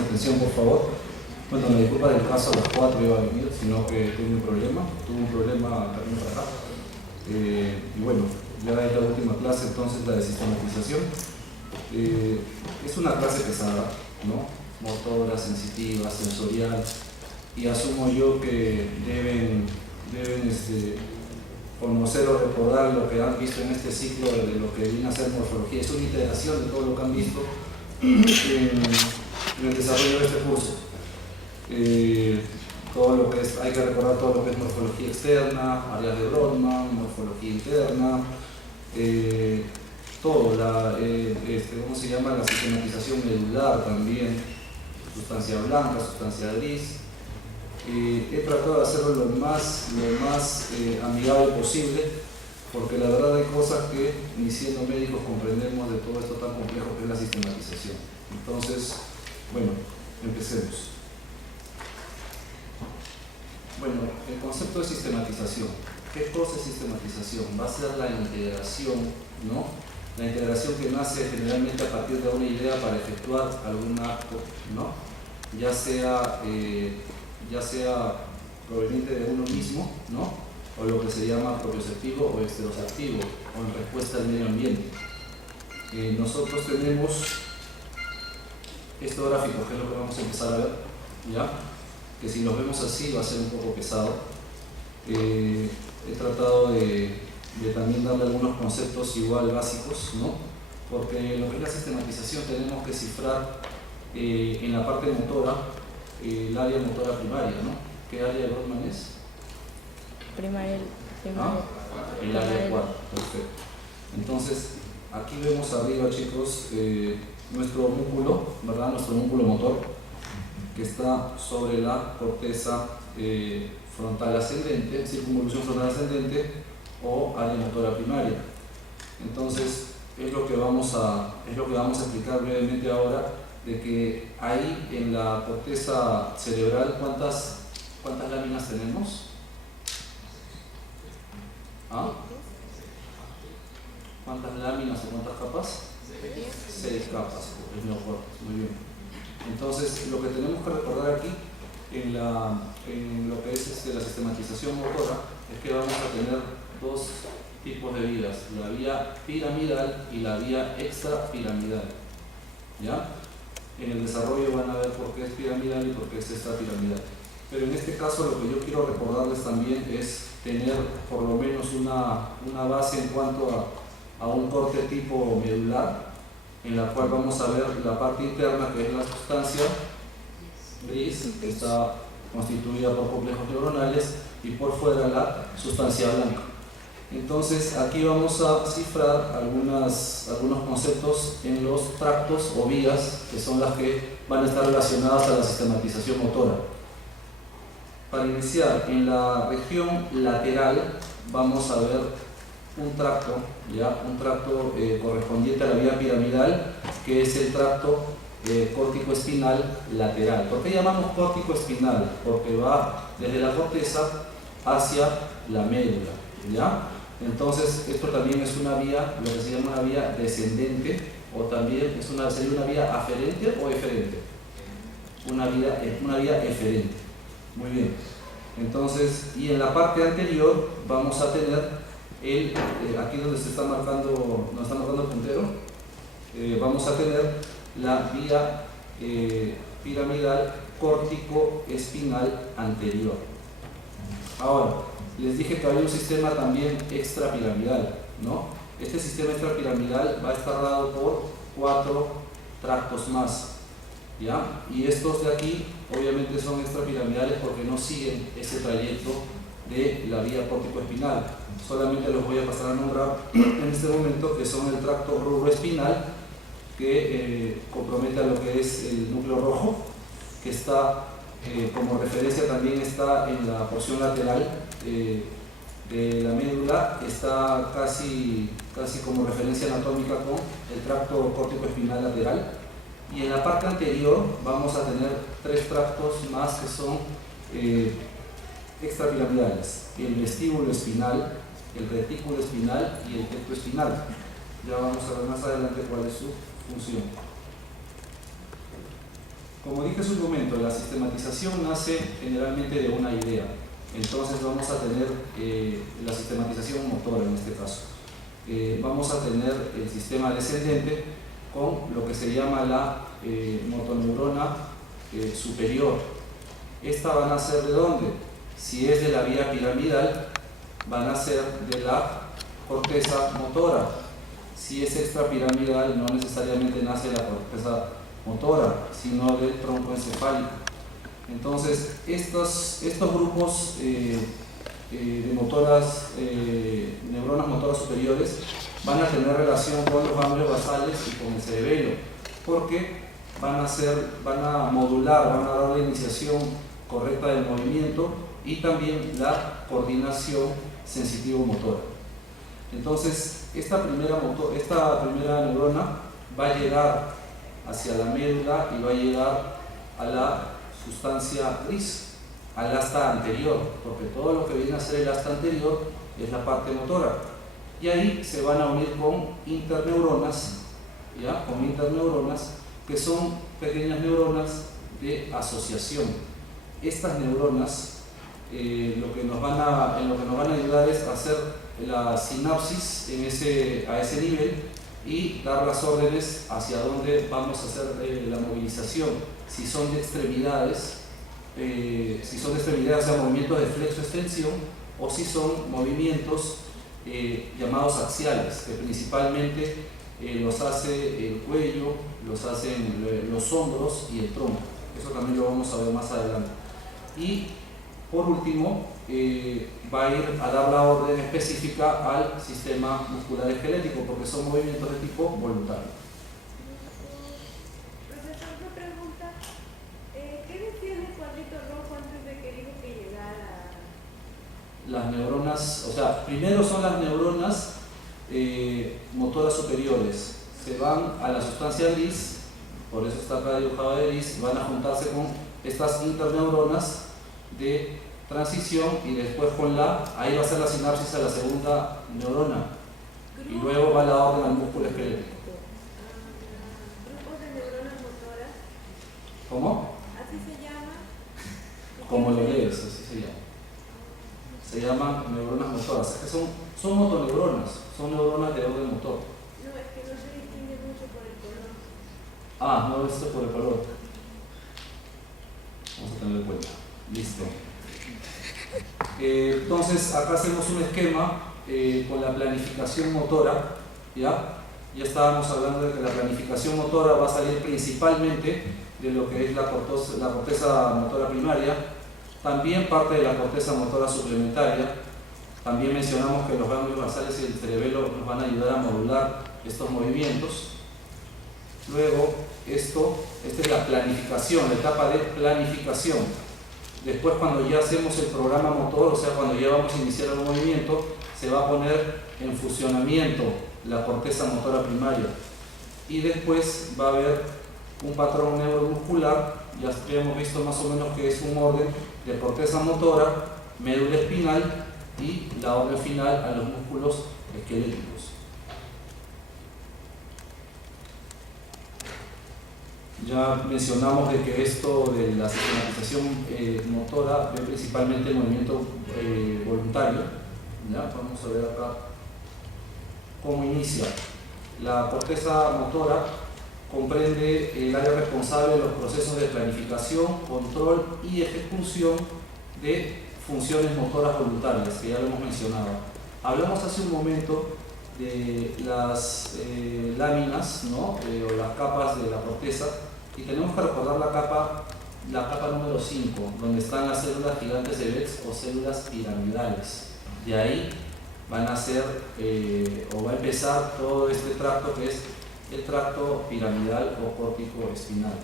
máxima atención, por favor. Bueno, me disculpa del caso, a las 4 iba a venir, sino que tuve un problema también para acá. Y bueno, ya es la última clase, entonces la de sistematización. Es una clase pesada, ¿no? Motora, sensitiva, sensorial, y asumo yo que deben conocer o recordar lo que han visto en este ciclo de lo que viene a ser morfología. Es una integración de todo lo que han visto en el desarrollo de este curso. Todo lo que hay que recordar todo lo que es morfología externa, áreas de Brodmann, morfología interna, todo, ¿cómo se llama? La sistematización medular también, sustancia blanca, sustancia gris. He tratado de hacerlo lo más amigable posible, porque la verdad hay cosas que ni siendo médicos comprendemos de todo esto tan complejo que es la sistematización. Entonces, bueno, empecemos. Bueno, el concepto de sistematización. ¿Qué cosa es sistematización? Va a ser la integración, ¿no? La integración que nace generalmente a partir de una idea para efectuar algún acto, ¿no? Ya sea proveniente de uno mismo, ¿no? O lo que se llama propioceptivo o exteroceptivo, o en respuesta al medio ambiente. Nosotros tenemos estos gráficos, que es lo que vamos a empezar a ver, ¿ya? Que si los vemos así va a ser un poco pesado. He tratado de también darle algunos conceptos igual básicos, ¿no? Porque en lo que es la sistematización tenemos que cifrar en la parte motora el área motora primaria, ¿no? ¿Qué área de Brodmann es? Primaria. El área 4, perfecto. Entonces, aquí vemos arriba, chicos, nuestro músculo, ¿verdad? Nuestro músculo motor, que está sobre la corteza frontal ascendente, circunvolución frontal ascendente o área motora primaria. Entonces, es lo que vamos a explicar brevemente ahora, de que ahí en la corteza cerebral, ¿cuántas láminas tenemos? ¿Ah? ¿Cuántas láminas o cuántas capas? 6 capas, es mejor, muy bien. Entonces, lo que tenemos que recordar aquí en lo que es la sistematización motora es que vamos a tener dos tipos de vías, la vía piramidal y la vía extrapiramidal, ¿ya? En el desarrollo van a ver por qué es piramidal y por qué es extrapiramidal. Pero en este caso lo que yo quiero recordarles también es tener por lo menos una base en cuanto a un corte tipo medular, en la cual vamos a ver la parte interna, que es la sustancia gris, que está constituida por complejos neuronales, y por fuera la sustancia blanca. Entonces aquí vamos a cifrar algunos conceptos en los tractos o vías, que son las que van a estar relacionadas a la sistematización motora. Para iniciar, en la región lateral vamos a ver un tracto, correspondiente a la vía piramidal, que es el tracto córtico-espinal lateral. ¿Por qué llamamos córtico-espinal? Porque va desde la corteza hacia la médula, ¿ya? Entonces, esto también es una vía, lo que se llama una vía descendente, o también sería una vía aferente o eferente. Una vía eferente. Muy bien. Entonces, y en la parte anterior vamos a tener aquí donde se está marcando, nos está marcando el puntero, vamos a tener la vía piramidal córtico-espinal anterior. Ahora, les dije que había un sistema también extrapiramidal, ¿no? Este sistema extrapiramidal va a estar dado por 4 tractos más, ¿ya? Y estos de aquí obviamente son extrapiramidales porque no siguen ese trayecto de la vía córtico-espinal. Solamente los voy a pasar a nombrar en este momento, que son el tracto rubroespinal, que compromete a lo que es el núcleo rojo, que está como referencia también está en la porción lateral de la médula, está casi como referencia anatómica con el tracto córtico-espinal lateral. Y en la parte anterior vamos a tener 3 tractos más que son extrapiramidales: el vestíbulo espinal, el retículo espinal y el tecto espinal. Ya vamos a ver más adelante cuál es su función. como dije hace un momento, la sistematización nace generalmente de una idea. Entonces vamos a tener la sistematización motora en este caso. Vamos a tener el sistema descendente con lo que se llama la motoneurona superior. Esta van a ser ¿de dónde? Si es de la vía piramidal, van a ser de la corteza motora. Si es extrapiramidal, no necesariamente nace de la corteza motora, sino del tronco encefálico. Entonces, estos grupos de neuronas motoras superiores van a tener relación con los ganglios basales y con el cerebelo, porque van a modular, van a dar la iniciación correcta del movimiento y también la coordinación sensitivo-motora. Entonces, esta primera neurona va a llegar hacia la médula y va a llegar a la sustancia gris, al asta anterior, porque todo lo que viene a ser el asta anterior es la parte motora. Y ahí se van a unir con interneuronas, ¿ya? Con interneuronas, que son pequeñas neuronas de asociación. Estas neuronas en lo que nos van a ayudar es a hacer la sinapsis a ese nivel y dar las órdenes hacia dónde vamos a hacer la movilización. Si son de extremidades, o sea, movimientos de flexo-extensión, o si son movimientos llamados axiales, que principalmente los hace el cuello, los hacen los hombros y el tronco. Eso también lo vamos a ver más adelante. Y por último, va a ir a dar la orden específica al sistema muscular esquelético, porque son movimientos de tipo voluntario. Profesor, una pregunta. ¿Qué decía el cuadrito rojo antes de que dijo que llegara? Las neuronas, o sea, primero son las neuronas motoras superiores. Se van a la sustancia gris, por eso está acá dibujado de gris, van a juntarse con estas interneuronas de transición y después ahí va a ser la sinapsis a la segunda neurona y luego va la orden al músculo esquelético. ¿Grupos de neuronas motoras? ¿Cómo? ¿Así se llama? Como lo lees, así se llama. Se llaman neuronas motoras, es que son motoneuronas, son neuronas de orden motor. No, es que no se distingue mucho por el color. Ah, no, esto es por el color. Vamos a tenerlo en cuenta. Listo. Entonces acá hacemos un esquema con la planificación motora. Ya estábamos hablando de que la planificación motora va a salir principalmente de lo que es la corteza motora primaria, también parte de la corteza motora suplementaria. También mencionamos que los ganglios basales y el cerebelo nos van a ayudar a modular estos movimientos. Luego, esta es la planificación, la etapa de planificación. Después, cuando ya hacemos el programa motor, o sea, cuando ya vamos a iniciar el movimiento, se va a poner en funcionamiento la corteza motora primaria. Y después va a haber un patrón neuromuscular, ya hemos visto más o menos que es un orden de corteza motora, médula espinal y la orden final a los músculos esqueléticos. Ya mencionamos de que esto de la sistematización motora ve principalmente el movimiento voluntario. ¿Ya? Vamos a ver acá cómo inicia. La corteza motora comprende el área responsable de los procesos de planificación, control y ejecución de funciones motoras voluntarias, que ya lo hemos mencionado. Hablamos hace un momento de las láminas, ¿no? O las capas de la corteza, y tenemos que recordar la capa número 5, donde están las células gigantes de Betz o células piramidales. De ahí van a ser, o va a empezar todo este tracto que es el tracto piramidal o córtico espinal.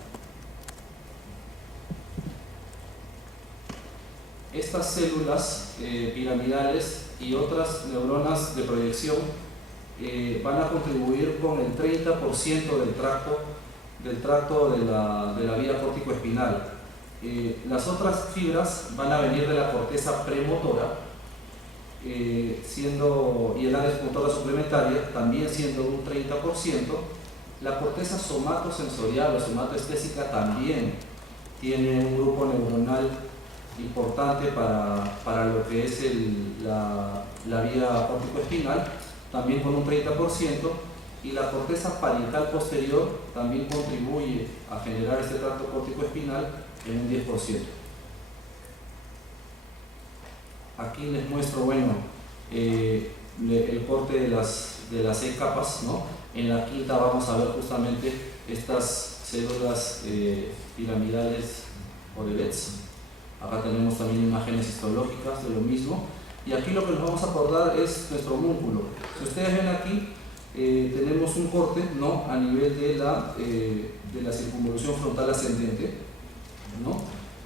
Estas células piramidales y otras neuronas de proyección van a contribuir con el 30% del tracto de la vía córtico-espinal. Las otras fibras van a venir de la corteza premotora, y el área motora suplementaria también siendo un 30%, La corteza somatosensorial o somatoestésica también tiene un grupo neuronal importante para lo que es la vía córtico-espinal, también con un 30%, y la corteza parietal posterior también contribuye a generar este tracto córtico-espinal en un 10%. Aquí les muestro, bueno, el corte de las 6 capas, ¿no? En la quinta vamos a ver justamente estas células piramidales o de Betz. Acá tenemos también imágenes histológicas de lo mismo. Y aquí lo que nos vamos a acordar es nuestro homúnculo. Si ustedes ven aquí, tenemos un corte, ¿no?, a nivel de la circunvolución frontal ascendente, ¿no?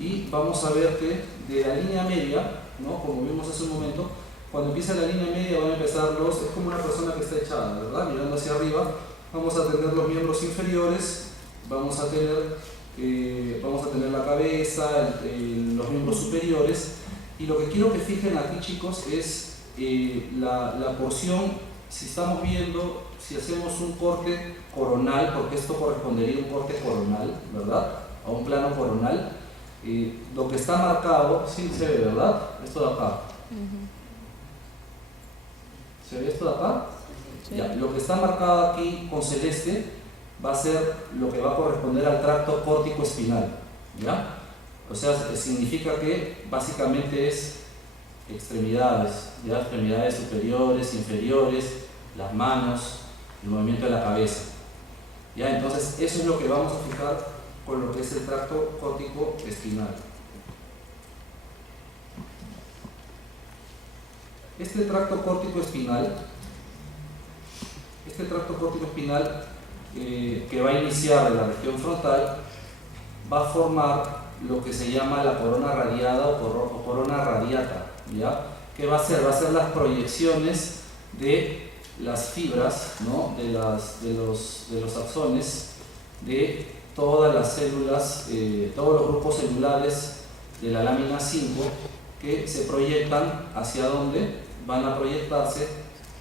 Y vamos a ver que de la línea media, ¿no?, como vimos hace un momento, cuando empieza la línea media van a empezar es como una persona que está echada, ¿verdad?, mirando hacia arriba. Vamos a tener los miembros inferiores, vamos a tener la cabeza, los miembros superiores, y lo que quiero que fijen aquí, chicos, es la porción. Si estamos viendo, si hacemos un corte coronal, porque esto correspondería a un corte coronal, ¿verdad?, a un plano coronal, lo que está marcado, sí se ve, ¿verdad?, esto de acá. ¿Se ve esto de acá? Sí. Ya, lo que está marcado aquí con celeste va a ser lo que va a corresponder al tracto córtico-espinal, ¿ya? O sea, significa que básicamente es extremidades, ¿ya? Extremidades superiores, inferiores, las manos, el movimiento de la cabeza, ¿ya? Entonces eso es lo que vamos a fijar con lo que es el tracto córtico-espinal. Este tracto córtico-espinal que va a iniciar en la región frontal va a formar lo que se llama la corona radiada o corona radiata, ¿ya? ¿Qué va a hacer? Va a ser las proyecciones de las fibras, ¿no?, de los axones, de todas las células, todos los grupos celulares de la lámina 5 que se proyectan hacia dónde van a proyectarse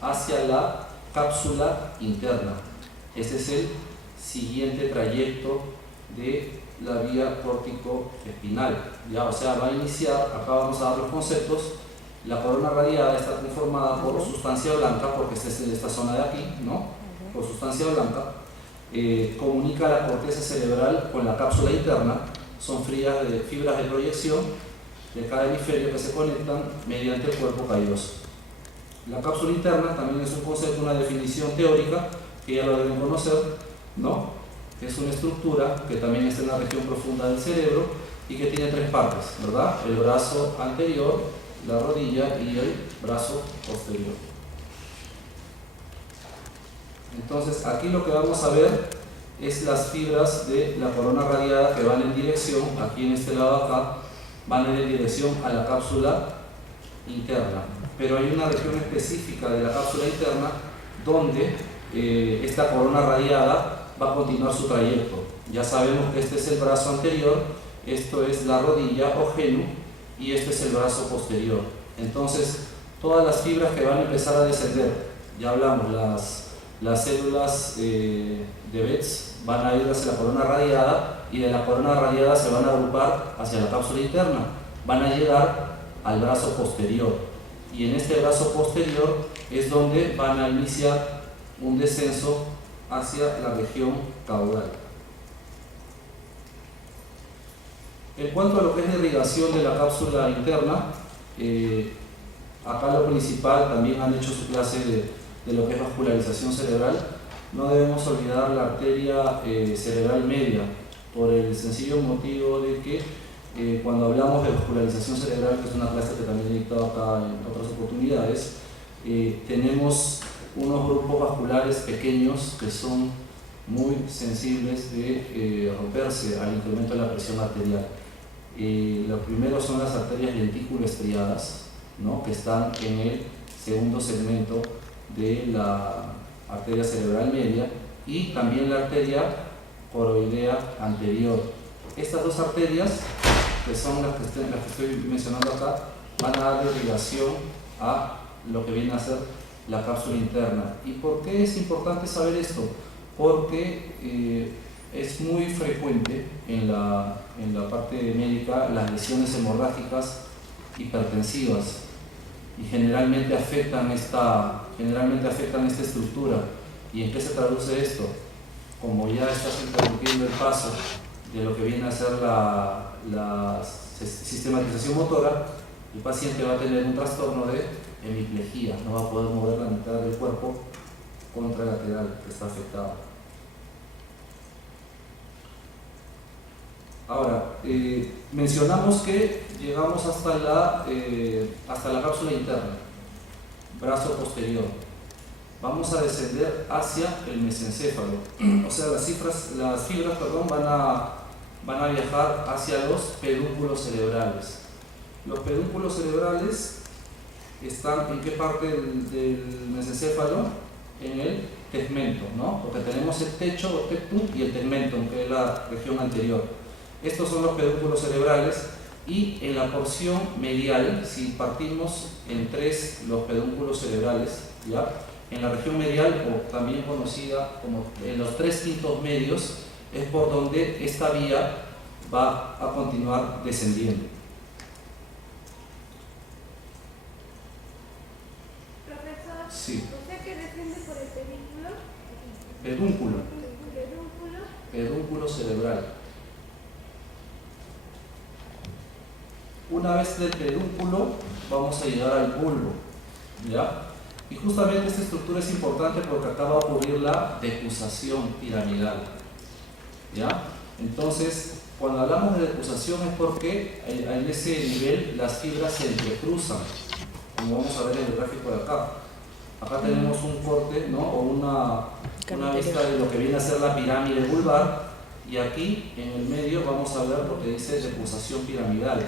hacia la cápsula interna. Este es el siguiente trayecto de la vía córtico-espinal, ¿ya? O sea, va a iniciar, acá vamos a dar los conceptos. La corona radiada está conformada por sustancia blanca, porque esta es esta zona de aquí, ¿no?, por sustancia blanca. Comunica la corteza cerebral con la cápsula interna. Son fibras de proyección de cada hemisferio que se conectan mediante el cuerpo calloso. La cápsula interna también es un concepto, una definición teórica que ya lo deben conocer, ¿no? Es una estructura que también está en la región profunda del cerebro y que tiene 3 partes, ¿verdad? El brazo anterior, la rodilla y el brazo posterior. Entonces aquí lo que vamos a ver es las fibras de la corona radiada que van en dirección, aquí en este lado acá, van en dirección a la cápsula interna. Pero hay una región específica de la cápsula interna donde esta corona radiada va a continuar su trayecto. Ya sabemos que este es el brazo anterior, esto es la rodilla o genu y este es el brazo posterior. Entonces todas las fibras que van a empezar a descender, ya hablamos, las células de Betz van a ir hacia la corona radiada y de la corona radiada se van a agrupar hacia la cápsula interna, van a llegar al brazo posterior y en este brazo posterior es donde van a iniciar un descenso hacia la región caudal. En cuanto a lo que es la irrigación de la cápsula interna, acá lo principal, también han hecho su clase de lo que es vascularización cerebral. No debemos olvidar la arteria cerebral media, por el sencillo motivo de que cuando hablamos de vascularización cerebral, que es una clase que también he dictado acá en otras oportunidades, tenemos unos grupos vasculares pequeños que son muy sensibles de romperse al incremento de la presión arterial. Los primeros son las arterias lentículo-estriadas, ¿no?, que están en el segundo segmento de la arteria cerebral media, y también la arteria coroidea anterior. Estas dos arterias, que son las que estoy mencionando acá, van a dar irrigación a lo que viene a ser la cápsula interna. ¿Y por qué es importante saber esto? porque es muy frecuente en la parte médica las lesiones hemorrágicas hipertensivas y generalmente afectan esta estructura. ¿Y en qué se traduce esto? Como ya estás interrumpiendo el paso de lo que viene a ser la sistematización motora, el paciente va a tener un trastorno de hemiplegia, no va a poder mover la mitad del cuerpo contralateral que está afectado. Ahora, mencionamos que llegamos hasta la cápsula interna, brazo posterior. Vamos a descender hacia el mesencéfalo, o sea, las fibras van a viajar hacia los pedúnculos cerebrales. Los pedúnculos cerebrales están ¿en qué parte del mesencéfalo? En el tegmento, ¿no? Porque tenemos el techo o tectum y el tegmentum, que es la región anterior. Estos son los pedúnculos cerebrales y en la porción medial, si partimos en tres los pedúnculos cerebrales, ¿ya? En la región medial, o también conocida como en los 3/5 medios, es por donde esta vía va a continuar descendiendo. Profesor, Sí. ¿usted que desciende por el Pedúnculo. pedúnculo? Pedúnculo cerebral. Una vez del pedúnculo vamos a llegar al bulbo, ¿ya? Y justamente esta estructura es importante porque acá va a ocurrir la decusación piramidal, ¿ya? Entonces, cuando hablamos de decusación es porque en ese nivel las fibras se entrecruzan, como vamos a ver en el gráfico de acá. Acá tenemos un corte, ¿no? O una vista de lo que viene a ser la pirámide vulvar, y aquí en el medio vamos a ver lo que dice decusación piramidal.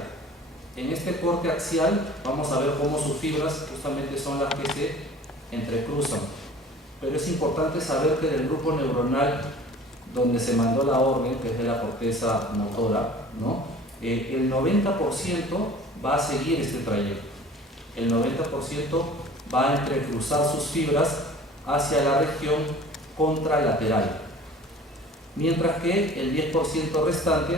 En este corte axial vamos a ver cómo sus fibras justamente son las que se entrecruzan. Pero es importante saber que del grupo neuronal donde se mandó la orden, que es de la corteza motora, ¿no? El 90% va a seguir este trayecto. El 90% va a entrecruzar sus fibras hacia la región contralateral. Mientras que el 10% restante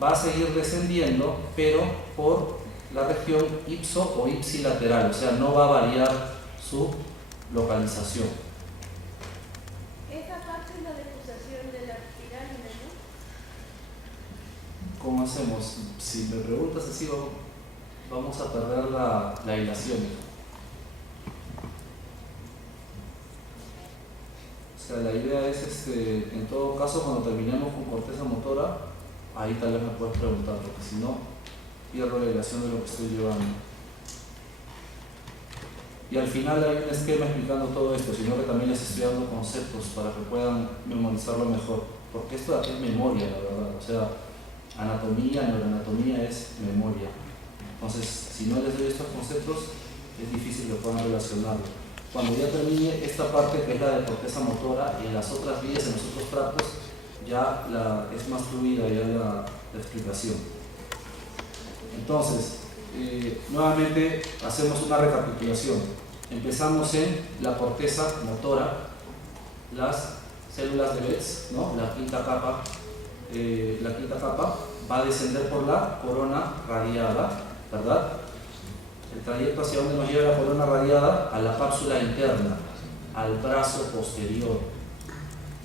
va a seguir descendiendo, pero por la región ipso o ipsilateral, o sea, no va a variar su localización. Esa parte es la decusación de la pirámide, ¿no? ¿Cómo hacemos? Si me preguntas así, vamos a perder la hilación. O sea, la idea es, en todo caso, cuando terminemos con corteza motora, ahí tal vez me puedes preguntar, porque si no, pierdo la hilación de lo que estoy llevando. Y al final hay un esquema explicando todo esto, sino que también les estoy dando conceptos para que puedan memorizarlo mejor. Porque esto de aquí es memoria, la verdad. O sea, anatomía, neuroanatomía es memoria. Entonces, si no les doy estos conceptos, es difícil que puedan relacionarlo. Cuando ya termine esta parte, que es la de corteza motora, y en las otras vías, en los otros tractos, ya es más fluida ya la explicación. Entonces, nuevamente hacemos una recapitulación. Empezamos en la corteza motora, las células de Betz, ¿no? La quinta capa va a descender por la corona radiada, ¿verdad? El trayecto hacia donde nos lleva la corona radiada, a la cápsula interna, al brazo posterior.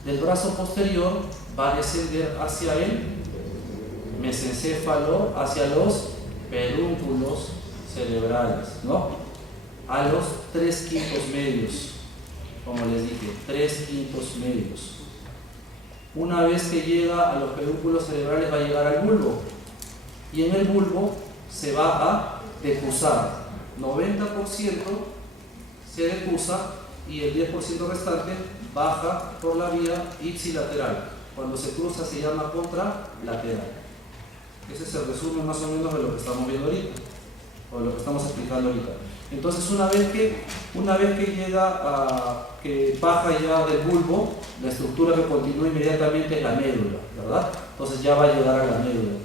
Del brazo posterior va a descender hacia el mesencéfalo, hacia los pedúnculos cerebrales, ¿no? A los 3/5 medios, como les dije, 3/5 medios. Una vez que llega a los pedúnculos cerebrales va a llegar al bulbo, y en el bulbo se va a decusar. 90% se decusa y el 10% restante baja por la vía ipsilateral. Cuando se cruza se llama contralateral. Ese es el resumen más o menos de lo que estamos viendo ahorita, o de lo que estamos explicando ahorita. Entonces, una vez que llega que baja ya del bulbo, la estructura que continúa inmediatamente es la médula, ¿verdad? Entonces ya va a llegar a la médula.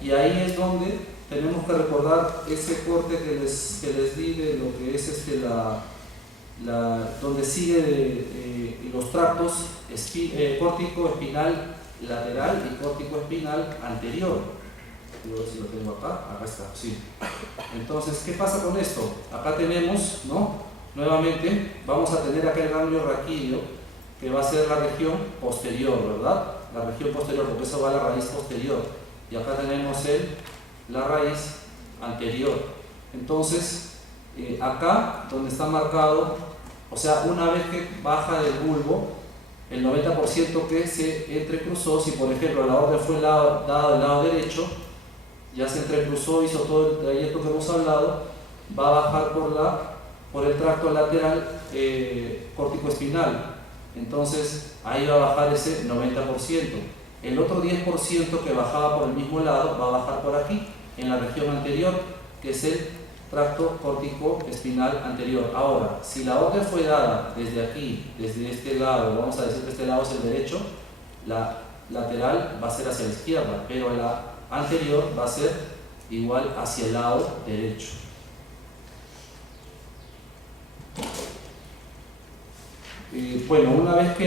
Y ahí es donde tenemos que recordar ese corte que les di de lo que es donde sigue los tractos córtico espinal lateral y córtico espinal anterior. Quiero ver si lo tengo acá. Acá está, sí. Entonces, ¿qué pasa con esto? Acá tenemos, ¿no? Nuevamente, vamos a tener acá el ganglio raquídeo, que va a ser la región posterior, ¿verdad? La región posterior, porque eso va a la raíz posterior. Y acá tenemos la raíz anterior. Entonces, acá donde está marcado, o sea, una vez que baja del bulbo, el 90% que se entrecruzó, si por ejemplo la orden fue dada del lado derecho, ya se entrecruzó, hizo todo el trayecto que hemos hablado, va a bajar por el tracto lateral córtico-espinal. Entonces ahí va a bajar ese 90%. El otro 10% que bajaba por el mismo lado va a bajar por aquí, en la región anterior, que es el tracto córtico-espinal anterior. Ahora, si la orden fue dada desde aquí, desde este lado, vamos a decir que este lado es el derecho, la lateral va a ser hacia la izquierda, pero la anterior va a ser igual hacia el lado derecho. Bueno, una vez que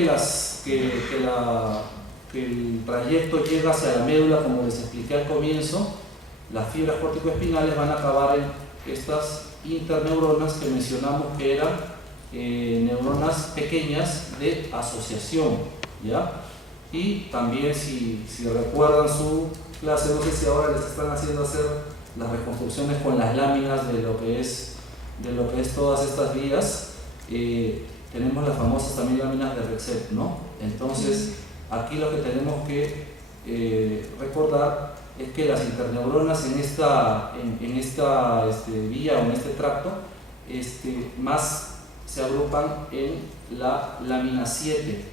el trayecto llega hacia la médula, como les expliqué al comienzo, las fibras córtico-espinales van a acabar en estas interneuronas que mencionamos que eran neuronas pequeñas de asociación, ¿ya? Y también si recuerdan su clase, no sé si ahora les están haciendo hacer las reconstrucciones con las láminas de lo que es todas estas vías, tenemos las famosas también láminas de Rexet, ¿no? Entonces aquí lo que tenemos que recordar es que las interneuronas en esta vía o en este tracto más se agrupan en la lámina 7,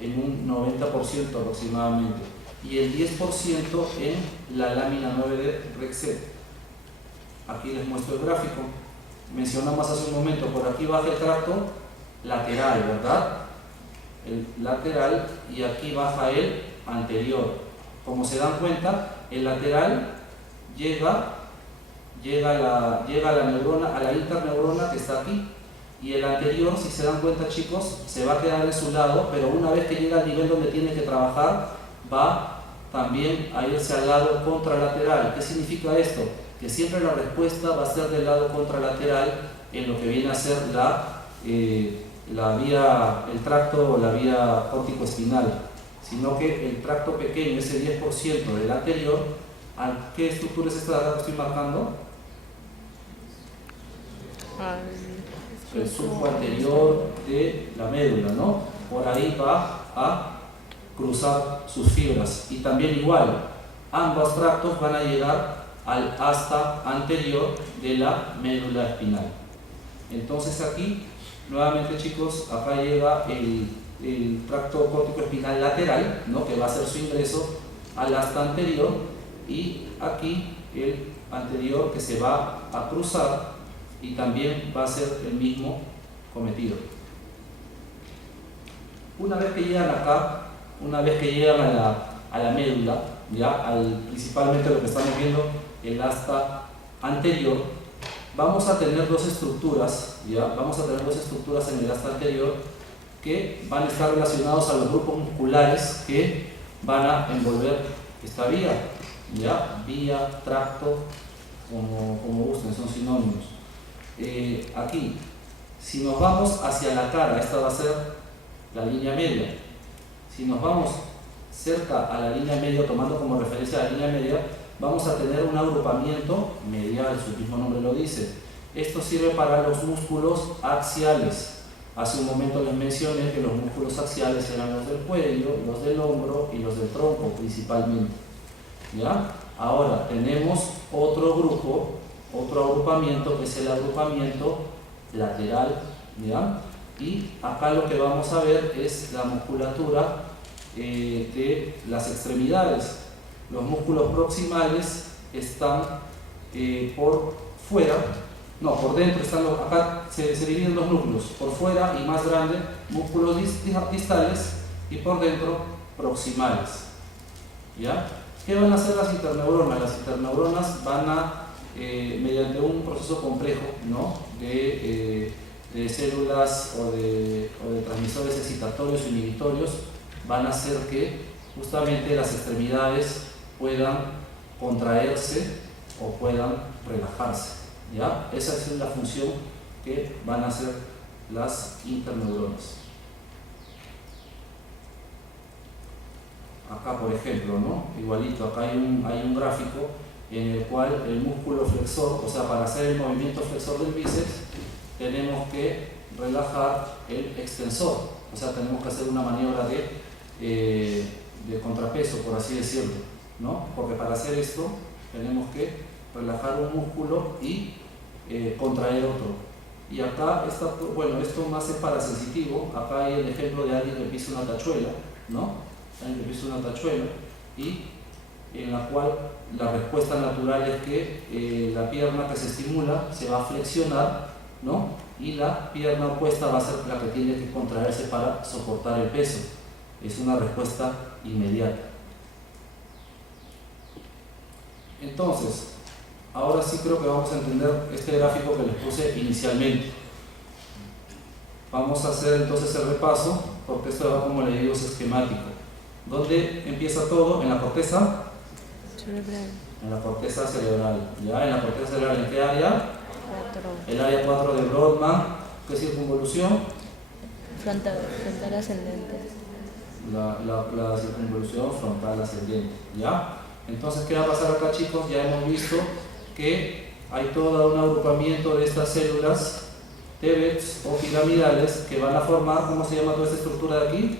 en un 90% aproximadamente, y el 10% en la lámina 9 de Rexet. Aquí les muestro el gráfico. Mencionamos hace un momento, por aquí baja el tracto lateral, ¿verdad? El lateral, y aquí baja el anterior. Como se dan cuenta, el lateral llega a la neurona, a la interneurona que está aquí, y el anterior, si se dan cuenta, chicos, se va a quedar en su lado, pero una vez que llega al nivel donde tiene que trabajar, va también a irse al lado contralateral. ¿Qué significa esto? Que siempre la respuesta va a ser del lado contralateral en lo que viene a ser la vía, el tracto o la vía córtico-espinal, sino que el tracto pequeño, ese 10% del anterior, ¿a qué estructura es esta que estoy marcando? El surco anterior de la médula, ¿no? Por ahí va a cruzar sus fibras, y también igual, ambos tractos van a llegar al asta anterior de la médula espinal. Entonces aquí, nuevamente chicos, acá llega el tracto córtico-espinal lateral, ¿no? Que va a hacer su ingreso al asta anterior, y aquí el anterior que se va a cruzar y también va a ser el mismo cometido. Una vez que llegan acá, una vez que llegan a la médula, ya principalmente lo que estamos viendo, el asta anterior, vamos a tener dos estructuras, ¿ya? Vamos a tener dos estructuras en el asta anterior que van a estar relacionados a los grupos musculares que van a envolver esta vía, ¿ya? Vía, tracto, como gusten, son sinónimos. Aquí, si nos vamos hacia la cara, esta va a ser la línea media. Si nos vamos cerca a la línea media, tomando como referencia la línea media, vamos a tener un agrupamiento medial, su mismo nombre lo dice. Esto sirve para los músculos axiales. Hace un momento les mencioné que los músculos axiales eran los del cuello, los del hombro y los del tronco principalmente, ¿ya? Ahora tenemos otro grupo, otro agrupamiento, que es el agrupamiento lateral, ¿ya? Y acá lo que vamos a ver es la musculatura de las extremidades. Los músculos proximales están por fuera, no, por dentro están acá se dividen los núcleos, por fuera y más grande, músculos distales, y por dentro proximales, ¿ya? ¿Qué van a hacer las interneuronas? Las interneuronas van a, mediante un proceso complejo, ¿no? de células o de transmisores excitatorios o inhibitorios van a hacer que justamente las extremidades puedan contraerse o puedan relajarse, ¿ya? Esa es la función que van a hacer las interneuronas. Acá, por ejemplo, ¿no? Igualito, acá hay un gráfico en el cual el músculo flexor, o sea, para hacer el movimiento flexor del bíceps, tenemos que relajar el extensor, o sea, tenemos que hacer una maniobra de contrapeso, por así decirlo, ¿no? Porque para hacer esto tenemos que relajar un músculo y contraer otro. Y acá está, bueno, esto más es para sensitivo. Acá hay el ejemplo de alguien que pisa una tachuela, ¿no? Alguien que pisa una tachuela y en la cual la respuesta natural es que la pierna que se estimula se va a flexionar, ¿no? Y la pierna opuesta va a ser la que tiene que contraerse para soportar el peso. Es una respuesta inmediata. Entonces, ahora sí creo que vamos a entender este gráfico que les puse inicialmente. Vamos a hacer entonces el repaso, porque esto va, como le digo, es esquemático. ¿Dónde empieza todo? En la corteza cerebral. En la corteza cerebral. ¿Ya? En la corteza cerebral, ¿en qué área? 4. El área 4 de Brodmann. ¿Qué circunvolución? Frontal ascendente. La circunvolución frontal ascendente. ¿Ya? Entonces, ¿qué va a pasar acá, chicos? Ya hemos visto que hay todo un agrupamiento de estas células TBETs o piramidales que van a formar, ¿cómo se llama toda esta estructura de aquí?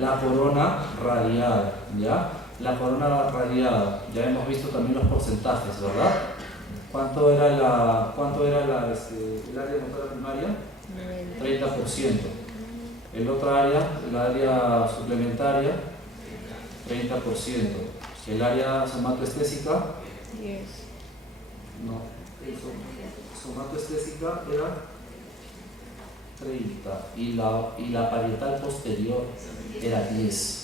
La corona radiada, ¿ya? La corona radiada, ya hemos visto también los porcentajes, ¿verdad? ¿Cuánto era el área motora primaria? 30%. El otro área, el área suplementaria, 30%. El área somatoestésica, 10. no, somatoestésica era 30 y la parietal posterior era 10.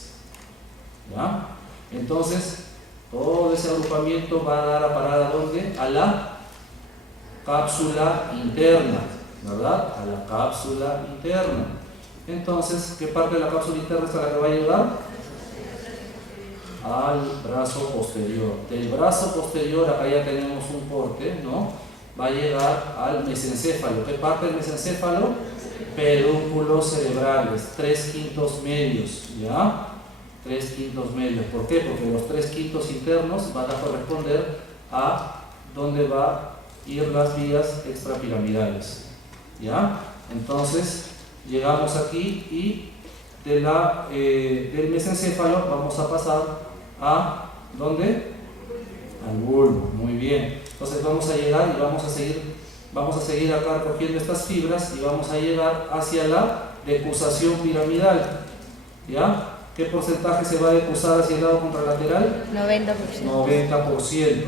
¿Ya? Entonces, todo ese agrupamiento va a dar a parar ¿a dónde? A la cápsula interna, ¿verdad? A la cápsula interna. Entonces, ¿qué parte de la cápsula interna es a la que va a llegar? Al brazo posterior. Del brazo posterior, acá ya tenemos un corte, ¿no? Va a llegar al mesencéfalo. ¿Qué parte del mesencéfalo? Pedúnculos cerebrales, 3/5 medios, ¿ya? 3/5 medios. ¿Por qué? Porque los 3/5 internos van a corresponder a dónde va a ir las vías extrapiramidales, ¿ya? Entonces, llegamos aquí y del mesencéfalo vamos a pasar a ¿dónde? Al bulbo. Muy bien. Entonces vamos a llegar y vamos a seguir acá recogiendo estas fibras y vamos a llegar hacia la decusación piramidal, ¿ya? ¿Qué porcentaje se va a decusar hacia el lado contralateral? 90%. 90%.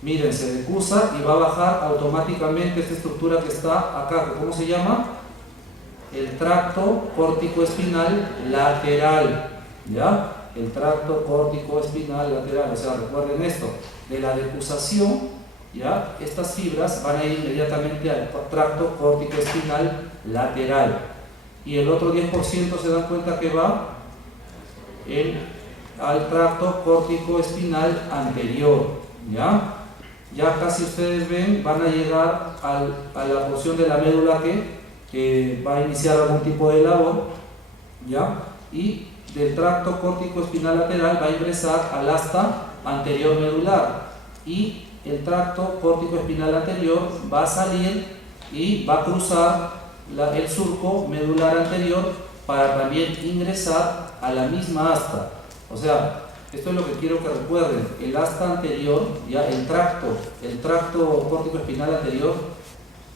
Miren, se decusa y va a bajar automáticamente esta estructura que está acá. ¿Cómo se llama? El tracto córtico-espinal lateral, ¿ya? El tracto córtico-espinal lateral. O sea, recuerden esto, de la decusación, ¿ya? Estas fibras van a ir inmediatamente al tracto córtico-espinal lateral. Y el otro 10% se dan cuenta que va al tracto córtico-espinal anterior, ¿ya? Ya casi ustedes ven, van a llegar a la porción de la médula que va a iniciar algún tipo de labor, ¿ya? Y del tracto córtico-espinal lateral va a ingresar al asta anterior medular y el tracto córtico-espinal anterior va a salir y va a cruzar el surco medular anterior para también ingresar a la misma asta. O sea, esto es lo que quiero que recuerden: el asta anterior, ya el tracto córtico-espinal anterior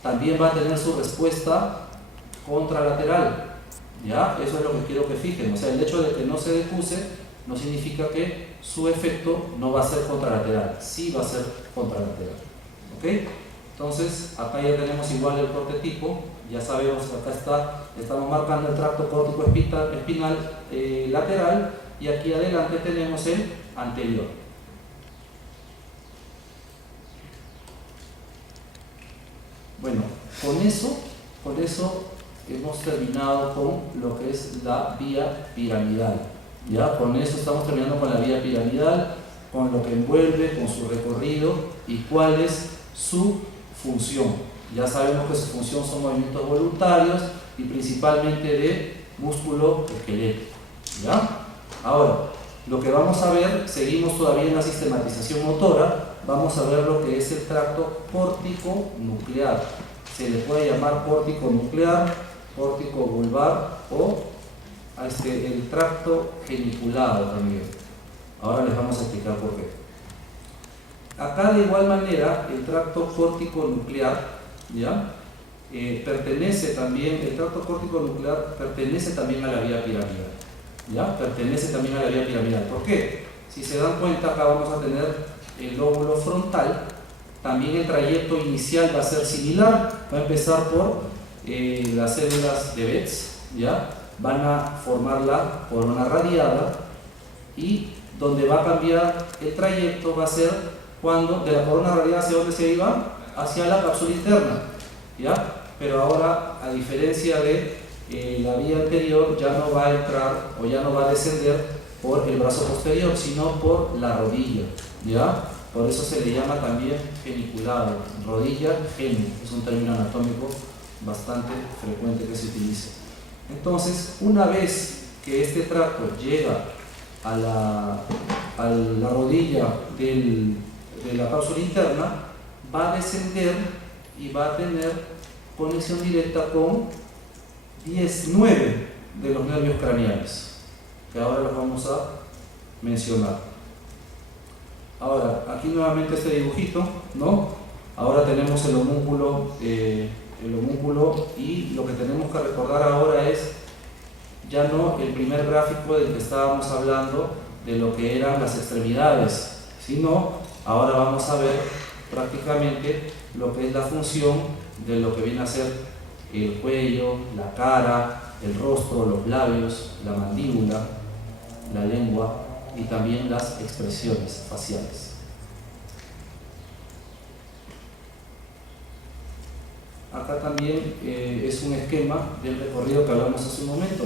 también va a tener su respuesta contralateral, ¿ya? Eso es lo que quiero que fijen. O sea, el hecho de que no se decuse no significa que su efecto no va a ser contralateral, sí va a ser contralateral, ¿ok? Entonces, acá ya tenemos igual el corte tipo, ya sabemos que acá estamos marcando el tracto córtico-espinal lateral y aquí adelante tenemos el anterior. Bueno, con eso Con eso hemos terminado con lo que es la vía piramidal. ¿Ya? Con eso estamos terminando con la vía piramidal, con lo que envuelve, con su recorrido y cuál es su función. Ya sabemos que su función son movimientos voluntarios y principalmente de músculo esquelético. ¿Ya? Ahora, lo que vamos a ver, seguimos todavía en la sistematización motora, vamos a ver lo que es el tracto córtico-nuclear. Se le puede llamar córtico-nuclear, córtico-vulvar o el tracto geniculado también. Ahora les vamos a explicar por qué. Acá de igual manera el tracto córtico-nuclear, ¿ya? Pertenece también, el tracto córtico-nuclear pertenece también a la vía piramidal. ¿Ya? Pertenece también a la vía piramidal. ¿Por qué? Si se dan cuenta, acá vamos a tener el lóbulo frontal. También el trayecto inicial va a ser similar. Va a empezar por las células de Betz, ¿ya? Van a formar la corona radiada y donde va a cambiar el trayecto va a ser cuando de la corona radiada hacia dónde se iba, hacia la cápsula interna, ¿ya? Pero ahora, a diferencia de la vía anterior, ya no va a entrar o ya no va a descender por el brazo posterior, sino por la rodilla, ¿ya? Por eso se le llama también geniculado, rodilla genio, es un término anatómico bastante frecuente que se utiliza. Entonces, una vez que este tracto llega a la rodilla de la cápsula interna, va a descender y va a tener conexión directa con 9 de los nervios craneales, que ahora los vamos a mencionar. Ahora, aquí nuevamente este dibujito, ¿no? Ahora tenemos el homúnculo y lo que tenemos que recordar ahora es ya no el primer gráfico del que estábamos hablando de lo que eran las extremidades, sino ahora vamos a ver prácticamente lo que es la función de lo que viene a ser el cuello, la cara, el rostro, los labios, la mandíbula, la lengua y también las expresiones faciales. Acá también es un esquema del recorrido que hablamos hace un momento.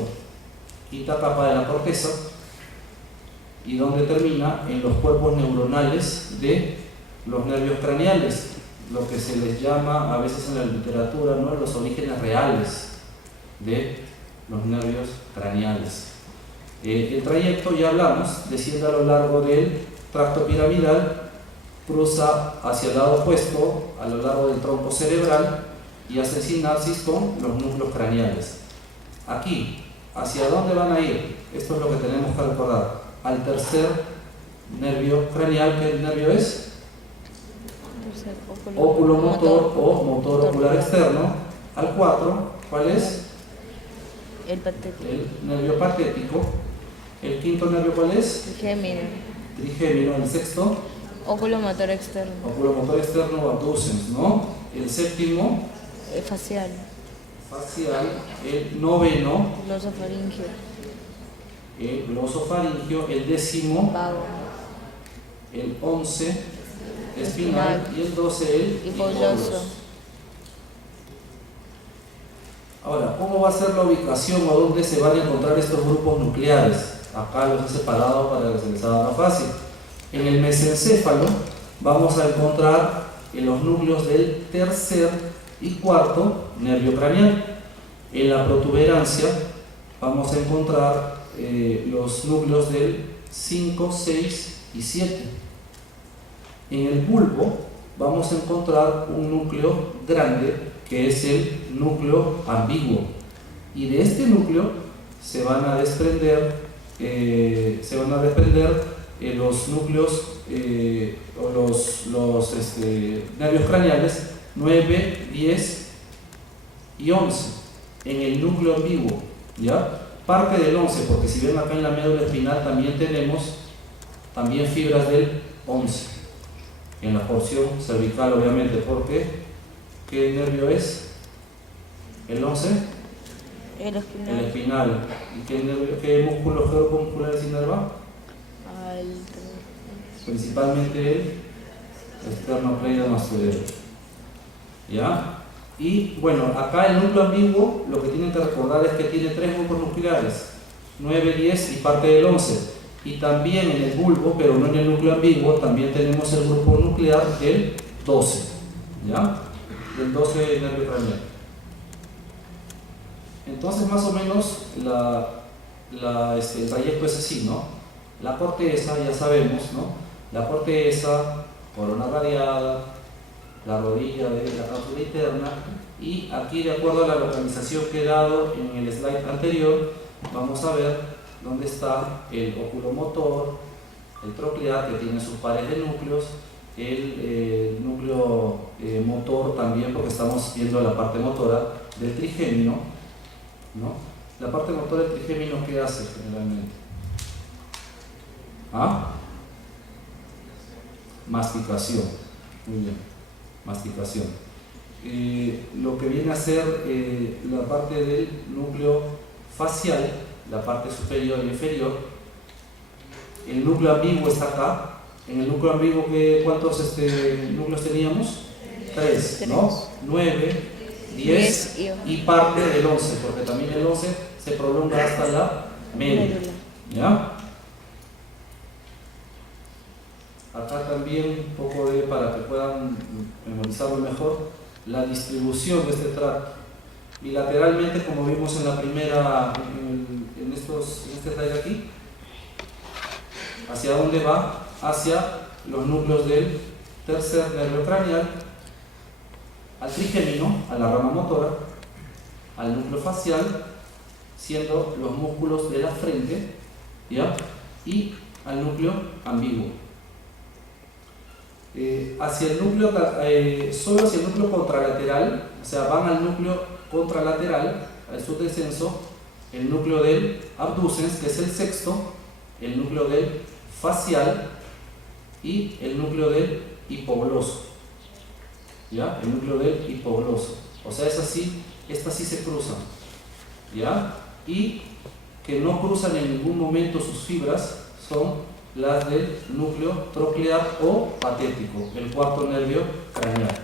Quinta capa de la corteza y donde termina en los cuerpos neuronales de los nervios craneales, lo que se les llama a veces en la literatura, ¿no?, los orígenes reales de los nervios craneales. El trayecto, ya hablamos, desciende a lo largo del tracto piramidal, cruza hacia el lado opuesto, a lo largo del tronco cerebral y hace sinapsis con los núcleos craneales. Aquí, ¿hacia dónde van a ir? Esto es lo que tenemos que recordar. Al tercer nervio craneal, ¿qué nervio es? Oculomotor o motor ocular externo. Al 4, ¿cuál es? El patético. El nervio patético. El quinto nervio, ¿cuál es? Trigémino. Trigémino. El sexto, Oculomotor externo. oculomotor externo o abducens, ¿no? El séptimo, Facial. facial. El noveno, Glosofaringio. el glosofaringio. El décimo, Vago. el 11, espinal. Y el 12, el Hipogloso. Ahora, ¿cómo va a ser la ubicación o dónde se van a encontrar estos grupos nucleares? Acá los he separado para que se les haga más fácil. En el mesencéfalo vamos a encontrar en los núcleos del tercer y cuarto nervio craneal. En la protuberancia vamos a encontrar los núcleos del 5, 6 y 7. En el bulbo vamos a encontrar un núcleo grande que es el núcleo ambiguo, y de este núcleo se van a desprender los núcleos o los nervios craneales 9, 10 y 11 en el núcleo ambiguo, ¿ya? Parte del 11, porque si ven acá en la médula espinal también tenemos fibras del 11 en la porción cervical, obviamente, porque ¿qué nervio es? ¿El 11? El espinal. El espinal. ¿Y qué músculo geomusculares inerva? Principalmente el esternocleidomastoideo. ¿Ya? Y bueno, acá el núcleo ambiguo lo que tienen que recordar es que tiene 3 grupos nucleares, 9, 10 y parte del 11. Y también en el bulbo, pero no en el núcleo ambiguo, también tenemos el grupo nuclear del 12, ¿ya? Del 12 nervio craneal. Entonces más o menos el trayecto es así, ¿no? La corteza, ya sabemos, ¿no? La corteza, corona radiada, la rodilla de la cápsula interna, y aquí, de acuerdo a la localización que he dado en el slide anterior, vamos a ver dónde está el oculomotor, el troclear, que tiene sus pares de núcleos, el núcleo motor también, porque estamos viendo la parte motora del trigémino, ¿no? La parte motora del trigémino, ¿qué hace generalmente? ¿Ah? Masticación. Muy bien, masticación. Lo que viene a ser la parte del núcleo facial, la parte superior e inferior. El núcleo ambiguo está acá. En el núcleo ambiguo, ¿cuántos núcleos teníamos? 3, ¿no? 9, 10 y parte del 11, porque también el 11 se prolonga hasta la médula. ¿Ya? Acá también un poco para que puedan memorizarlo mejor, la distribución de este tracto. Bilateralmente, como vimos en la primera, en este slide aquí, ¿hacia dónde va? Hacia los núcleos del tercer nervio craneal, al trigémino, a la rama motora, al núcleo facial, siendo los músculos de la frente, ¿ya? Y al núcleo ambiguo. Hacia el núcleo, solo hacia el núcleo contralateral, o sea, van al núcleo contralateral, al subdescenso, el núcleo del abducens, que es el sexto, el núcleo del facial y el núcleo del hipogloso. ¿Ya? El núcleo del hipogloso. O sea, es así, estas sí se cruzan. ¿Ya? Y que no cruzan en ningún momento sus fibras son las del núcleo troclear o patético, el cuarto nervio craneal.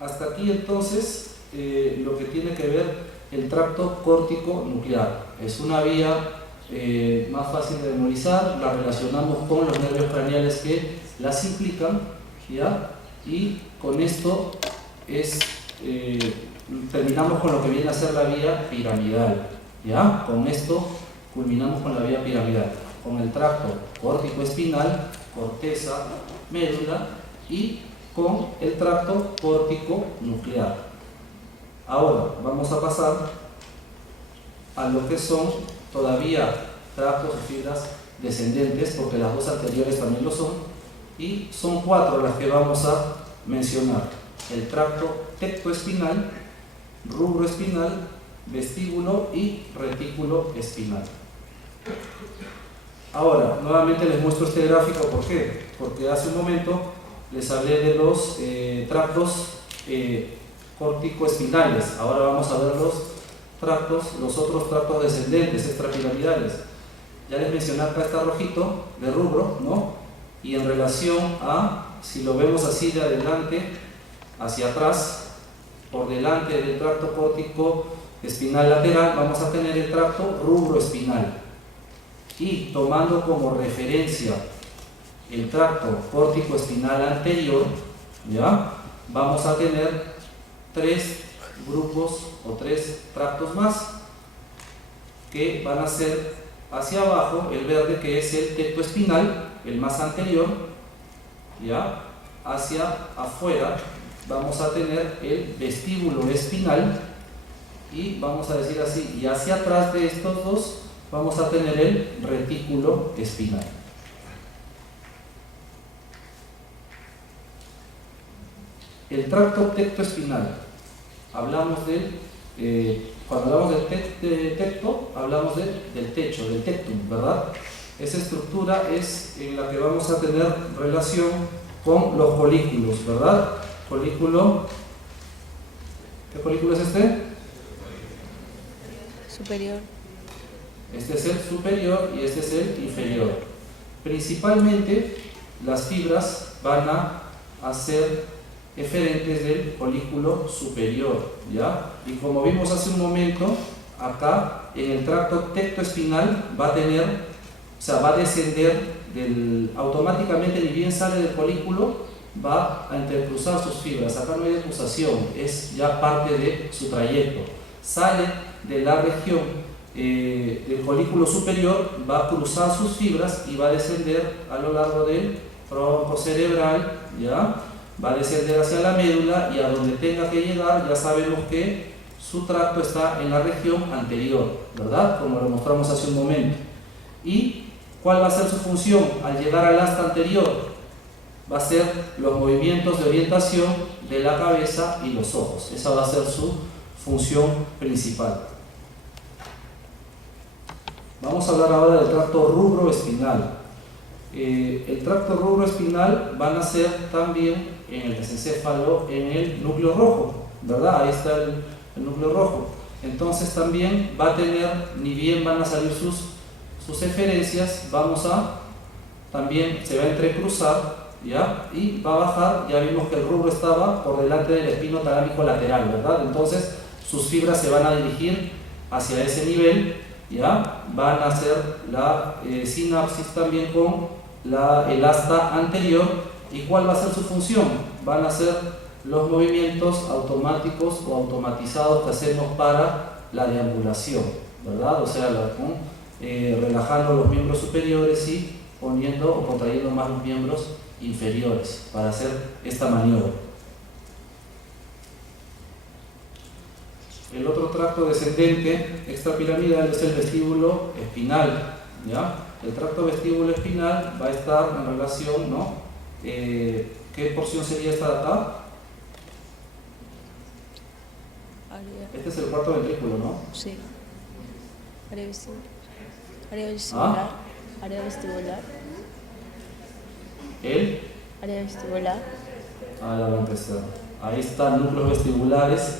Hasta aquí entonces lo que tiene que ver el tracto córtico nuclear. Es una vía más fácil de memorizar, la relacionamos con los nervios craneales que las implican, ¿ya? Y con esto terminamos con lo que viene a ser la vía piramidal. ¿Ya? Con esto culminamos con la vía piramidal, con el tracto córtico-espinal, corteza, médula, y con el tracto córtico-nuclear. Ahora vamos a pasar a lo que son todavía tractos o fibras descendentes, porque las dos anteriores también lo son, y son 4 las que vamos a mencionar: el tracto tectoespinal, rubroespinal, vestíbulo y retículo espinal. Ahora, nuevamente les muestro este gráfico. ¿Por qué? Porque hace un momento les hablé de los tractos córtico-espinales. Ahora vamos a ver los otros tractos descendentes, extrapiramidales. Ya les mencioné acá, está rojito de rubro, ¿no? Y en relación a, si lo vemos así de adelante hacia atrás, por delante del tracto córtico espinal lateral, vamos a tener el tracto rubroespinal. Y tomando como referencia el tracto córtico espinal anterior, ¿ya? Vamos a tener 3 grupos o 3 tractos más que van a ser hacia abajo, el verde, que es el tectoespinal, el más anterior, ¿ya? Hacia afuera vamos a tener el vestíbulo espinal, y vamos a decir así, y hacia atrás de estos dos vamos a tener el retículo espinal. El tracto tectoespinal, hablamos cuando hablamos del tecto, hablamos del techo, del tectum, ¿verdad? Esa estructura es en la que vamos a tener relación con los folículos, ¿verdad? Folículo, ¿qué folículo es este? Superior. Este es el superior y este es el inferior. Principalmente las fibras van a a ser eferentes del folículo superior, ¿ya? Y como vimos hace un momento, acá en el tracto tectoespinal va a tener, o sea, va a descender automáticamente, ni bien sale del folículo, va a intercruzar sus fibras. Acá no hay cruzación, es ya parte de su trayecto. Sale de la región del folículo superior, va a cruzar sus fibras y va a descender a lo largo del tronco cerebral, ¿ya? Va a descender hacia la médula y a donde tenga que llegar ya sabemos que su tracto está en la región anterior, ¿verdad? Como lo mostramos hace un momento. ¿Y cuál va a ser su función al llegar al asta anterior? Va a ser los movimientos de orientación de la cabeza y los ojos. Esa va a ser su función principal. Vamos a hablar ahora del tracto rubroespinal. El tracto rubroespinal va a nacer también en el mesencéfalo, en el núcleo rojo, ¿verdad? Ahí está el núcleo rojo. Entonces también va a tener, ni bien van a salir sus eferencias, también se va a entrecruzar, ¿ya? Y va a bajar. Ya vimos que el rubro estaba por delante del espino talámico lateral, ¿verdad? Entonces sus fibras se van a dirigir hacia ese nivel, ¿ya? Van a hacer la sinapsis también con el asta anterior. ¿Y cuál va a ser su función? Van a ser los movimientos automáticos o automatizados que hacemos para la deambulación, ¿verdad? O sea, relajando los miembros superiores y poniendo o contrayendo más los miembros inferiores para hacer esta maniobra. El otro tracto descendente extrapiramidal es el vestíbulo espinal, ¿ya? El tracto vestíbulo espinal va a estar en relación, ¿no? ¿Qué porción sería esta de acá? Este es el cuarto ventrículo, ¿no? Sí. Área vestibular. Área vestibular. Área vestibular. ¿El? Área vestibular. Ya va a empezar. Ahí están núcleos vestibulares.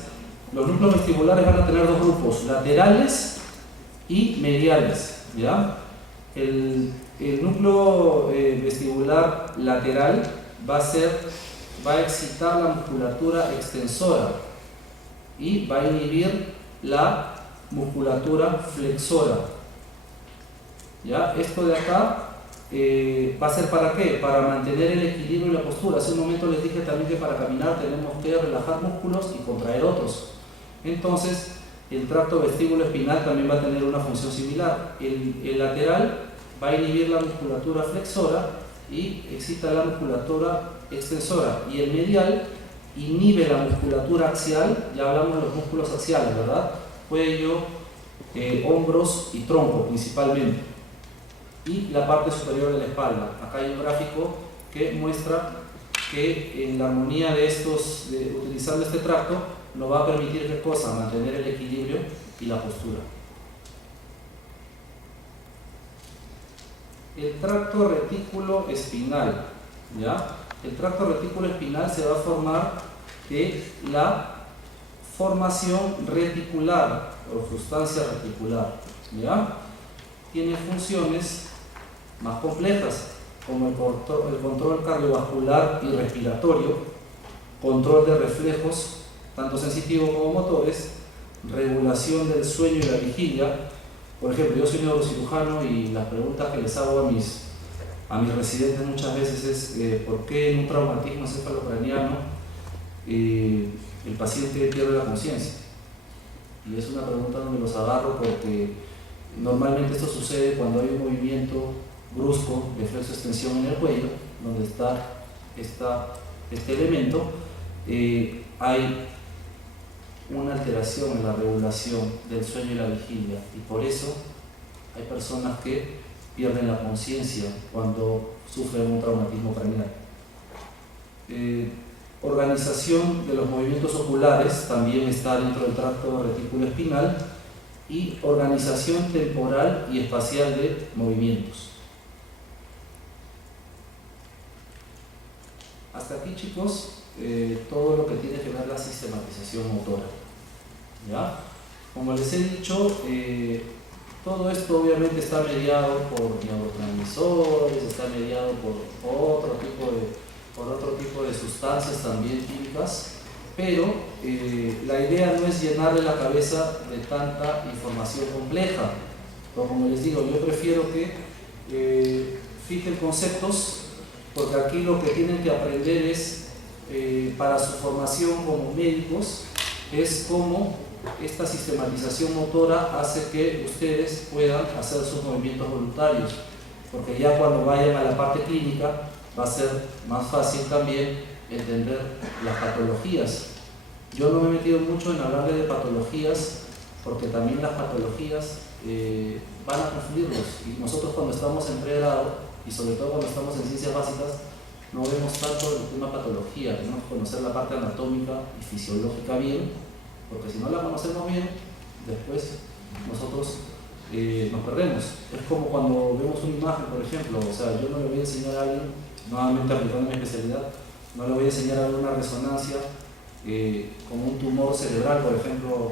Los núcleos vestibulares van a tener dos grupos, laterales y mediales, ¿ya? El núcleo vestibular lateral va a excitar la musculatura extensora y va a inhibir la musculatura flexora, ¿ya? Esto de acá va a ser ¿para qué? Para mantener el equilibrio y la postura. Hace un momento les dije también que para caminar tenemos que relajar músculos y contraer otros. Entonces el tracto vestíbulo espinal también va a tener una función similar. El lateral va a inhibir la musculatura flexora y excita la musculatura extensora, y el medial inhibe la musculatura axial. Ya hablamos de los músculos axiales, ¿verdad? Cuello, hombros y tronco principalmente, y la parte superior de la espalda. Acá hay un gráfico que muestra que en la armonía de utilizando este tracto nos va a permitir ¿qué cosa? Mantener el equilibrio y la postura. El tracto retículo espinal, ¿ya? El tracto retículo espinal se va a formar de la formación reticular o sustancia reticular, ¿ya? Tiene funciones más complejas como el control cardiovascular y respiratorio, control de reflejos tanto sensitivos como motores, regulación del sueño y la vigilia. Por ejemplo, yo soy neurocirujano y las preguntas que les hago a mis residentes muchas veces es ¿por qué en un traumatismo encefalocraniano el paciente pierde la conciencia? Y es una pregunta donde los agarro porque normalmente esto sucede cuando hay un movimiento brusco de flexo-extensión en el cuello, donde está este elemento, hay una alteración en la regulación del sueño y la vigilia, y por eso hay personas que pierden la conciencia cuando sufren un traumatismo craneal. Organización de los movimientos oculares también está dentro del tracto retículo espinal, y organización temporal y espacial de movimientos. Hasta aquí, chicos, todo lo que tiene que ver la sistematización motora, ¿ya? Como les he dicho, todo esto obviamente está mediado por neurotransmisores, está mediado por otro tipo por otro tipo de sustancias también químicas, pero la idea no es llenarle la cabeza de tanta información compleja. Pero como les digo, yo prefiero que fijen conceptos, porque aquí lo que tienen que aprender es, para su formación como médicos, es cómo esta sistematización motora hace que ustedes puedan hacer sus movimientos voluntarios, porque ya cuando vayan a la parte clínica va a ser más fácil también entender las patologías. Yo no me he metido mucho en hablarle de patologías, porque también las patologías van a confundirlos, y nosotros cuando estamos en pregrado, y sobre todo cuando estamos en ciencias básicas, no vemos tanto el tema patología. Tenemos que conocer la parte anatómica y fisiológica bien, porque si no la conocemos bien, después nosotros nos perdemos. Es como cuando vemos una imagen, por ejemplo, o sea, yo no le voy a enseñar a alguien, nuevamente aplicando mi especialidad, no le voy a enseñar a una resonancia como un tumor cerebral, por ejemplo,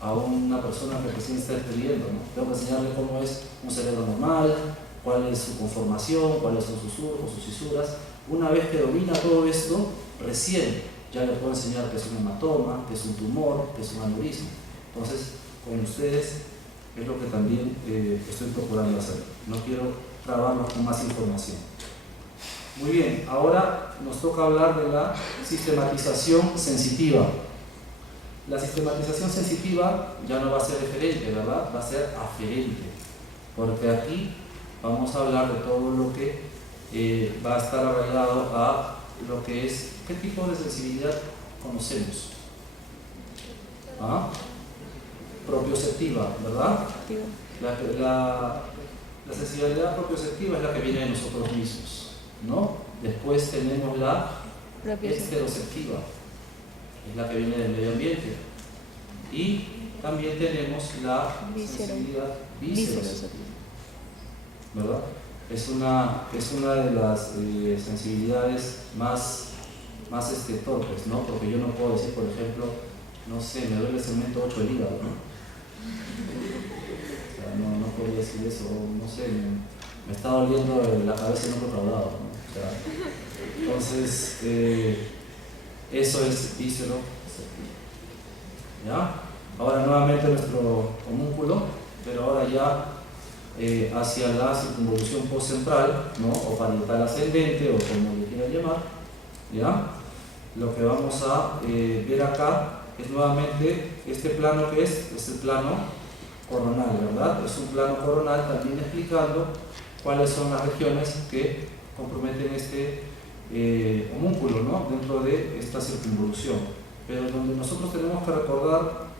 a una persona que recién está estudiando, ¿no? Tengo que enseñarle cómo es un cerebro normal, cuál es su conformación, cuáles son sus surcos, sus fisuras. Una vez que domina todo esto, recién ya le puedo enseñar qué es un hematoma, qué es un tumor, qué es un aneurisma. Entonces, con ustedes es lo que también estoy procurando hacer. No quiero trabarlos con más información. Muy bien, ahora nos toca hablar de la sistematización sensitiva. La sistematización sensitiva ya no va a ser eferente, ¿verdad? Va a ser aferente, porque aquí vamos a hablar de todo lo que va a estar arraigado a lo que es, ¿qué tipo de sensibilidad conocemos? ¿Ah? Propioceptiva, ¿verdad? La sensibilidad propioceptiva es la que viene de nosotros mismos, ¿no? Después tenemos la exteroceptiva, es la que viene del medio ambiente, y también tenemos la sensibilidad visceroceptiva, ¿verdad? Es una de las sensibilidades más torpes, ¿no? Porque yo no puedo decir, por ejemplo, no sé, me duele el segmento 8 del hígado, ¿no? O sea, no podría decir eso, no sé, me está doliendo la cabeza en otro traslado, ¿no? O sea, entonces, eso es visceroceptivo, ¿ya? Ahora nuevamente nuestro homúnculo, pero ahora ya hacia la circunvolución postcentral, ¿no? O parietal ascendente, o como le quieran llamar, ¿ya? Lo que vamos a ver acá es nuevamente este plano que es el plano coronal, ¿verdad? Es un plano coronal también explicando cuáles son las regiones que comprometen este homúnculo, ¿no? Dentro de esta circunvolución. Pero donde nosotros tenemos que recordar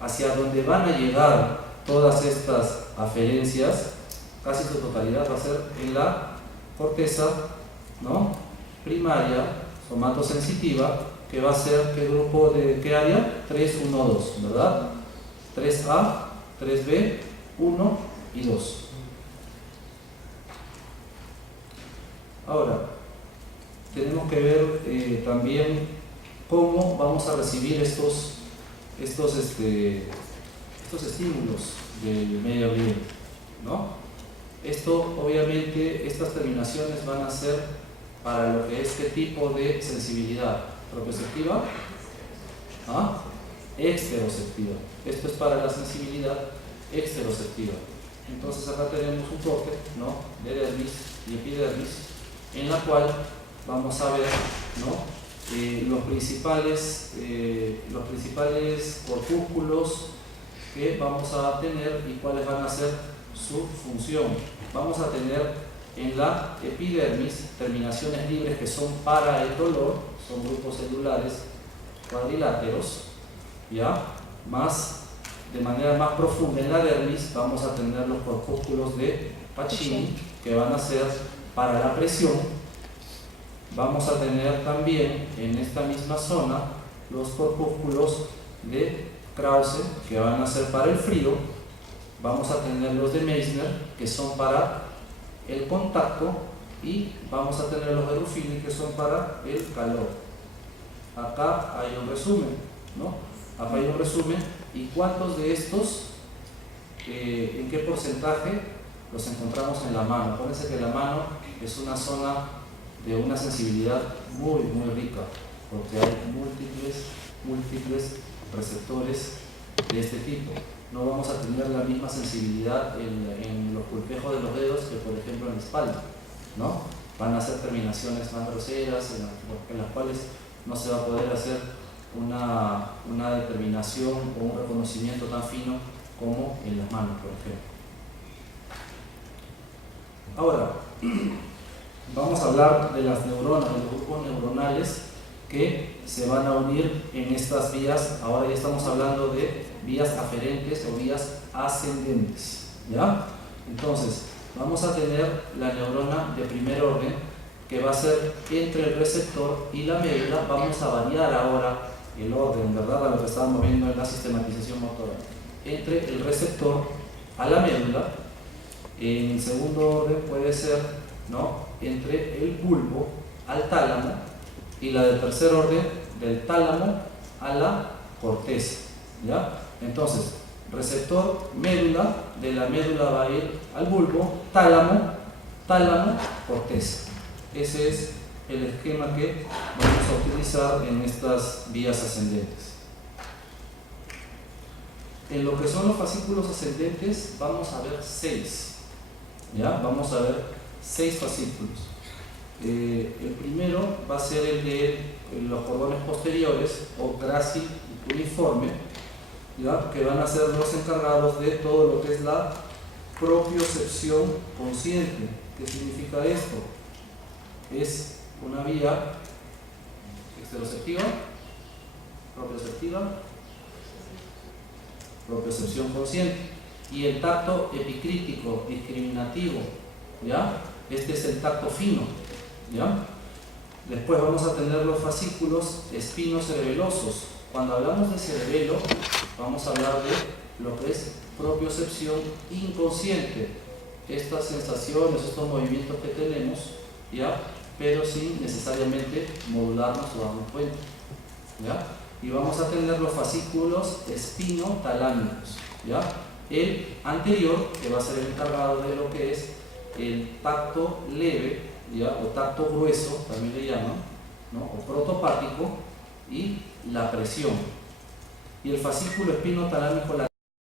hacia dónde van a llegar todas estas aferencias, casi su totalidad va a ser en la corteza, ¿no? Primaria, somatosensitiva, que va a ser ¿qué grupo de qué área? 3, 1, 2, ¿verdad? 3A, 3B, 1 y 2. Ahora, tenemos que ver también cómo vamos a recibir estos estímulos del medio ambiente, ¿no? Esto, obviamente, estas terminaciones van a ser para lo que es qué tipo de sensibilidad, propioceptiva, ¿ah? Exteroceptiva. Esto es para la sensibilidad exteroceptiva. Entonces acá tenemos un corte, ¿no? De dermis y epidermis, en la cual vamos a ver, ¿no? Los principales corpúsculos que vamos a tener y cuáles van a ser su función. Vamos a tener en la epidermis terminaciones libres que son para el dolor, son grupos celulares cuadriláteros, ¿ya? Más, de manera más profunda en la dermis vamos a tener los corpúsculos de Pacini que van a ser para la presión. Vamos a tener también en esta misma zona los corpúsculos de Krause que van a ser para el frío. Vamos a tener los de Meissner que son para el contacto, y vamos a tener los de Ruffini que son para el calor. Acá hay un resumen, ¿no? Acá hay un resumen, y cuántos de estos, en qué porcentaje los encontramos en la mano. Acuérdense que la mano es una zona de una sensibilidad muy rica, porque hay múltiples receptores de este tipo. No vamos a tener la misma sensibilidad en los pulpejos de los dedos que, por ejemplo, en la espalda, ¿no? Van a ser terminaciones más groseras en las cuales no se va a poder hacer una determinación o un reconocimiento tan fino como en las manos, por ejemplo. Ahora, vamos a hablar de las neuronas, de los grupos neuronales que se van a unir en estas vías. Ahora ya estamos hablando de vías aferentes o vías ascendentes, ¿ya? Entonces, vamos a tener la neurona de primer orden, que va a ser entre el receptor y la médula. Vamos a variar ahora el orden, ¿verdad?, a lo que estábamos viendo en la sistematización motora. Entre el receptor a la médula. En segundo orden puede ser, ¿no?, entre el bulbo al tálamo, y la de tercer orden del tálamo a la corteza, ¿ya? Entonces, receptor, médula, de la médula va a ir al bulbo, tálamo, corteza. Ese es el esquema que vamos a utilizar en estas vías ascendentes. En lo que son los fascículos ascendentes vamos a ver 6, ¿ya? Vamos a ver 6 fascículos. El primero va a ser el de los cordones posteriores o grácil y cuneiforme, ¿ya?, que van a ser los encargados de todo lo que es la propiocepción consciente. ¿Qué significa esto? Es una vía exteroceptiva, propiocepción consciente, y el tacto epicrítico discriminativo, ¿ya? Este es el tacto fino, ¿ya? Después vamos a tener los fascículos espinocerebelosos. Cuando hablamos de cerebelo, vamos a hablar de lo que es propiocepción inconsciente, estas sensaciones, estos movimientos que tenemos, ¿ya?, pero sin necesariamente modularnos o darnos cuenta, ¿ya? Y vamos a tener los fascículos espinotalámicos, ¿ya? El anterior, que va a ser el encargado de lo que es el tacto leve, ¿ya?, o tacto grueso, también le llaman, ¿no?, o protopático, y la presión. Y el fascículo espinotalámico